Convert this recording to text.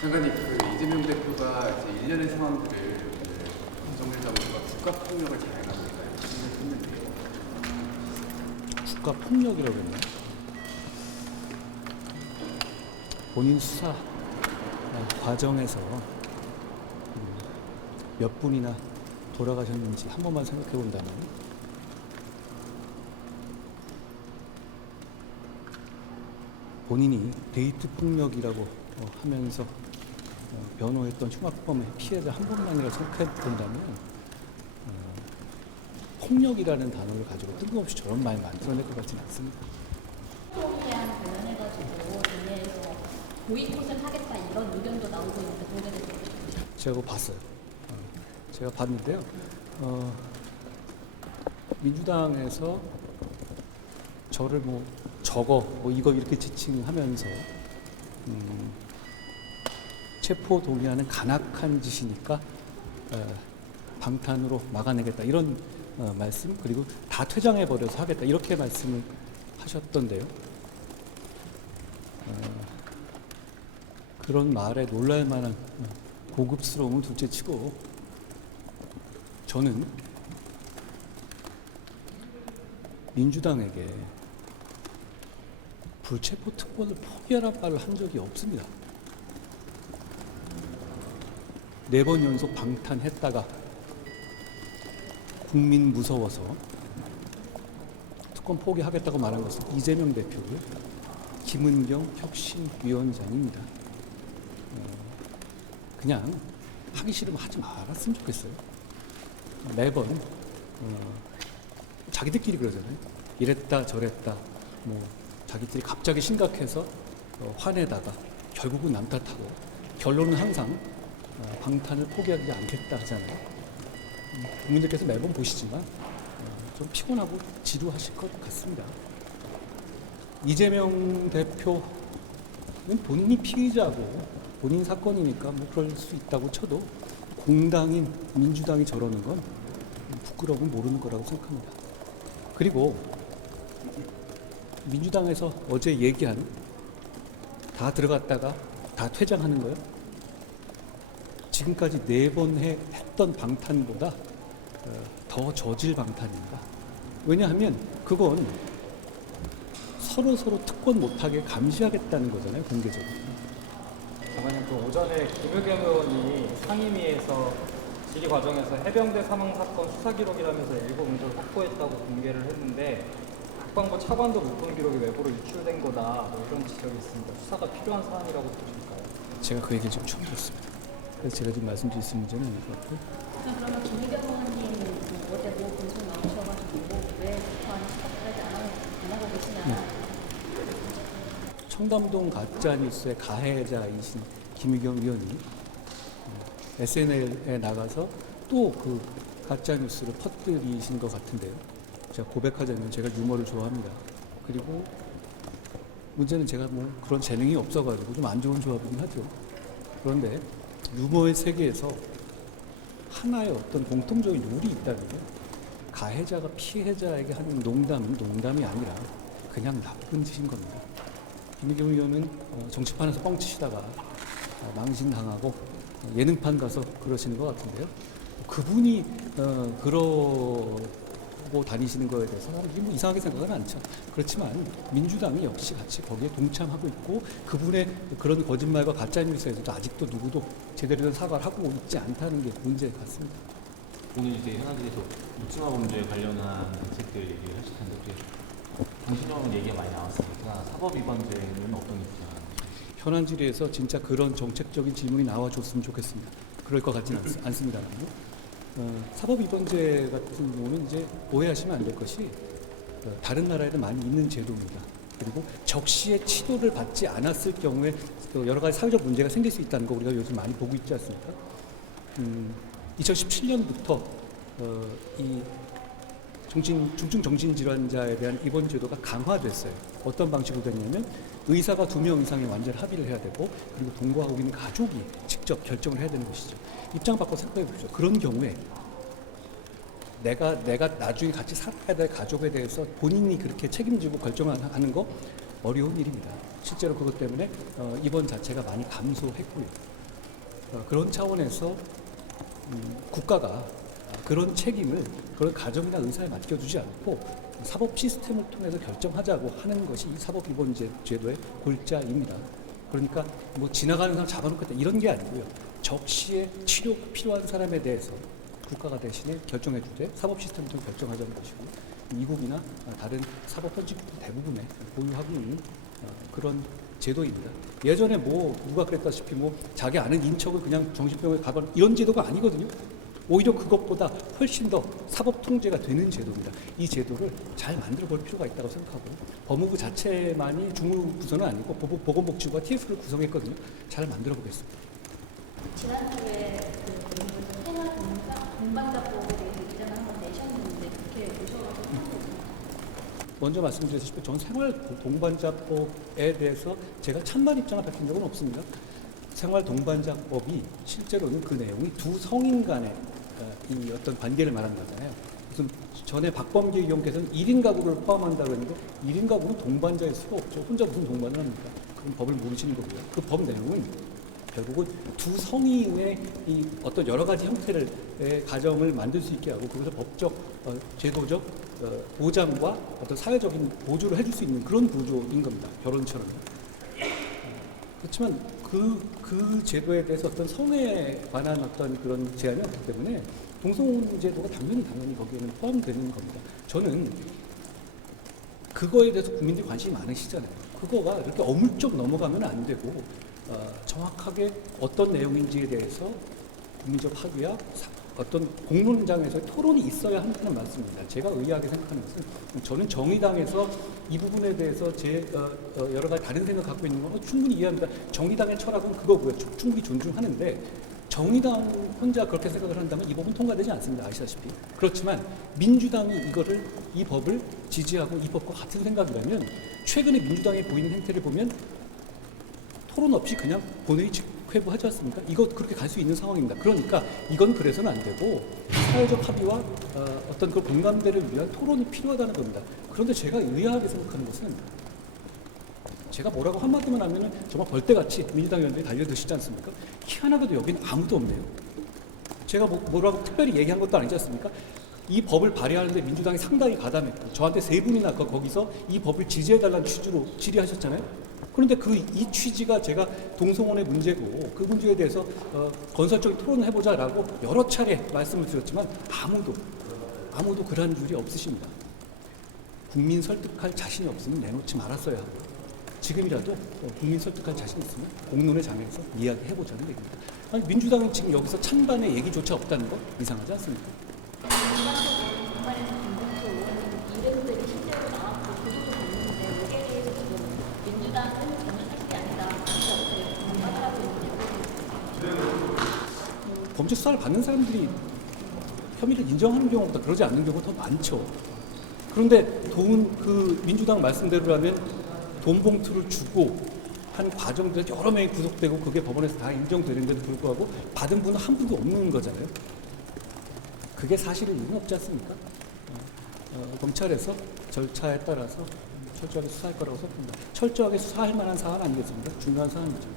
장관님, 이재명 대표가 이제 일련의 상황들을 정밀 사무소가 국가 폭력을 자행하고 있다 이렇게 했는데요. 국가 폭력이라고 했나요? 본인 수사 과정에서 몇 분이나 돌아가셨는지 한 번만 생각해 본다면 본인이 데이트 폭력이라고 하면서 변호했던 흉악범의 피해자 한 번만이라도 생각해 본다면 폭력이라는 단어를 가지고 뜬금없이 저런 말 만들어낼 것 같지는 않습니다. 대한 관련해가지고 국내에서 보이콧을 하겠다 이런 의견도 나오고 있는데 동의를 해주시죠. 제가 그거 봤어요. 제가 봤는데요. 민주당에서 저를 뭐 저거 뭐 이거 이렇게 지칭하면서 체포 동의안은 간악한 짓이니까 방탄으로 막아내겠다 이런 말씀, 그리고 다 퇴장해 버려서 하겠다 이렇게 말씀을 하셨던데요. 그런 말에 놀랄 만한 고급스러움은 둘째치고 저는 민주당에게 불체포 특권을 포기하라는 말을 한 적이 없습니다. 4번 연속 방탄했다가 국민 무서워서 특권 포기하겠다고 말한 것은 이재명 대표고요. 김은경 혁신위원장입니다. 그냥 하기 싫으면 하지 말았으면 좋겠어요. 매번 자기들끼리 그러잖아요. 이랬다 저랬다 뭐 자기들이 갑자기 심각해서 화내다가 결국은 남 탓하고 결론은 항상 방탄을 포기하지 않겠다 하잖아요. 국민들께서 매번 보시지만 좀 피곤하고 지루하실 것 같습니다. 이재명 대표는 본인이 피의자고 본인 사건이니까 뭐 그럴 수 있다고 쳐도 공당인 민주당이 저러는 건 부끄러움은 모르는 거라고 생각합니다. 그리고 민주당에서 어제 얘기한 다 들어갔다가 다 퇴장하는 거요. 지금까지 4번 했던 방탄보다 더 저질 방탄입니다. 왜냐하면 그건 서로 특권 못하게 감시하겠다는 거잖아요, 공개적으로. 장관님, 그 오전에 김의겸 의원이 상임위에서 질의 과정에서 해병대 사망 사건 수사 기록이라면서 일부 문서를 확보했다고 공개를 했는데 국방부 차관도 못 본 기록이 외부로 유출된 거다, 뭐 이런 지적이 있습니다. 수사가 필요한 사안이라고 보실까요? 제가 그 얘기를 좀 처음 들었습니다. 그래서 제가 지금 말씀드릴 수 있는 문제는 아닐 것 같고요. 그러면 김의겸 의원님 어제 뭐 분석 나오셔가지고 왜 북한 수사까지 안 하고 계시냐. 청담동 가짜뉴스의 가해자이신 김의겸 의원이 SNL에 나가서 또 그 가짜뉴스를 퍼뜨리신 것 같은데요. 제가 고백하자면 제가 유머를 좋아합니다. 그리고 문제는 제가 뭐 그런 재능이 없어가지고 좀 안 좋은 조합이긴 하죠. 그런데 유머의 세계에서 하나의 어떤 공통적인 룰이 있다면 가해자가 피해자에게 하는 농담은 농담이 아니라 그냥 나쁜 짓인 겁니다. 김의겸 의원은 정치판에서 뻥치시다가 망신당하고 예능판 가서 그러시는 것 같은데요. 그분이 그러고 다니시는 거에 대해서 사람들이 뭐 이상하게 생각은 않죠. 그렇지만 민주당이 역시 같이 거기에 동참하고 있고 그분의 그런 거짓말과 가짜뉴스에서도 아직도 누구도 제대로 된 사과를 하고 있지 않다는 게 문제 같습니다. 오늘 이제 현안들에서 묵지마 범죄에 관련한 대책들 얘기를 하실 텐데 혹시 당신형은 얘기가 많이 나왔으니까 사법 위반죄는 어떤 입장? 현안 질의에서 진짜 그런 정책적인 질문이 나와줬으면 좋겠습니다. 그럴 것 같지는 않습니다만 사법 위반죄 같은 경우는 이제 오해하시면 안 될 것이 다른 나라에도 많이 있는 제도입니다. 그리고 적시에 치도를 받지 않았을 경우에 여러 가지 사회적 문제가 생길 수 있다는 거 우리가 요즘 많이 보고 있지 않습니까? 2017년부터 이 중증 정신질환자에 대한 입원 제도가 강화됐어요. 어떤 방식으로 됐냐면 의사가 2명 이상의 환자를 합의를 해야 되고 그리고 동거하고 있는 가족이 직접 결정을 해야 되는 것이죠. 입장 바꿔 생각해 보십시오. 그런 경우에 내가 나중에 같이 살아야 될 가족에 대해서 본인이 그렇게 책임지고 결정하는 거 어려운 일입니다. 실제로 그것 때문에 입원 자체가 많이 감소했고요. 그런 차원에서 국가가 그런 책임을 그런 가정이나 의사에 맡겨두지 않고 사법 시스템을 통해서 결정하자고 하는 것이 이 사법입원제도의 골자입니다. 그러니까 뭐 지나가는 사람 잡아놓겠다 이런 게 아니고요. 적시에 치료가 필요한 사람에 대해서 국가가 대신에 결정해 주되 사법 시스템을 통해 결정하자는 것이고 미국이나 다른 사법 헌집국 대부분에 보유하고 있는 그런 제도입니다. 예전에 뭐 누가 그랬다시피 뭐 자기 아는 인척을 그냥 정신병원에 가거나 이런 제도가 아니거든요. 오히려 그것보다 훨씬 더 사법 통제가 되는 제도입니다. 이 제도를 잘 만들어 볼 필요가 있다고 생각하고 법무부 자체만이 주무 구성은 아니고 보건복지부가 TF를 구성했거든요. 잘 만들어 보겠습니다. 지난주에 그 생활 동반자법에 대해서 의견을 한번 내셨는데 그렇게 보셔가지고 참고해주세요. 먼저 말씀드렸다시피 전 생활 동반자법에 대해서 제가 찬반 입장을 밝힌 적은 없습니다. 생활 동반자법이 실제로는 그 내용이 두 성인 간의 이 어떤 관계를 말하는 거잖아요. 무슨 전에 박범계 의원께서는 1인 가구를 포함한다 그러는데 1인 가구는 동반자일 수가 없죠. 혼자 무슨 동반을 합니까? 그건 법을 모르시는 거고요. 그 법 내용은 결국은 두 성인의 이 어떤 여러 가지 형태를 가정을 만들 수 있게 하고 거기서 법적, 제도적 보장과 어떤 사회적인 보조를 해줄 수 있는 그런 구조인 겁니다. 결혼처럼. 그렇지만 그 제도에 대해서 어떤 성에 관한 어떤 그런 제한이 없기 때문에 동성 제도가 당연히 거기에는 포함되는 겁니다. 저는 그거에 대해서 국민들이 관심이 많으시잖아요. 그거가 이렇게 어물쩍 넘어가면 안 되고 정확하게 어떤 내용인지에 대해서 국민적 합의와 어떤 공론장에서 토론이 있어야 한다는 말씀입니다. 제가 의아하게 생각하는 것은 저는 정의당에서 이 부분에 대해서 제 여러 가지 다른 생각 갖고 있는 건 충분히 이해합니다. 정의당의 철학은 그거고요. 충분히 존중하는데 정의당 혼자 그렇게 생각을 한다면 이 법은 통과되지 않습니다. 아시다시피. 그렇지만 민주당이 이 법을 지지하고 이 법과 같은 생각이라면 최근에 민주당이 보이는 행태를 보면 토론 없이 그냥 본회의 회부하지 않습니까? 이거 그렇게 갈 수 있는 상황입니다. 그러니까 이건 그래서는 안 되고 사회적 합의와 어떤 그 공감대를 위한 토론이 필요하다는 겁니다. 그런데 제가 의아하게 생각하는 것은 제가 뭐라고 한마디만 하면은 정말 벌떼같이 민주당 의원들이 달려드시지 않습니까? 희한하게도 여기는 아무도 없네요. 제가 뭐라고 특별히 얘기한 것도 아니지 않습니까? 이 법을 발의하는데 민주당이 상당히 가담했고 저한테 3분이나 거기서 이 법을 지지해달라는 취지로 질의하셨잖아요. 그런데 이 취지가 제가 동성혼의 문제고 그 문제에 대해서 건설적인 토론을 해보자라고 여러 차례 말씀을 드렸지만 아무도 그러한 줄이 없으십니다. 국민 설득할 자신이 없으면 내놓지 말았어야 하고 지금이라도 국민 설득할 자신이 있으면 공론의 장에서 이야기해보자는 얘기입니다. 아니 민주당은 지금 여기서 찬반의 얘기조차 없다는 거 이상하지 않습니까? 정말에서 김봉수 의원 이름들이 실제로 나왔고 보도도 됐는데 여기에 대해서 지금 민주당은 전혀 사실이 아니다. 그렇게 반박을 하고 있는데 범죄 수사를 받는 사람들이 혐의를 인정하는 경우보다 그러지 않는 경우가 더 많죠. 그런데 그 민주당 말씀대로라면 돈 봉투를 주고 한 과정들에 여러 명이 구속되고 그게 법원에서 다 인정되는데도 불구하고 받은 분은 한 분도 없는 거잖아요. 그게 사실일 리는 없지 않습니까? 검찰에서 절차에 따라서 철저하게 수사할 거라고 생각합니다. 철저하게 수사할 만한 사안 아니겠습니까? 중요한 사안이죠.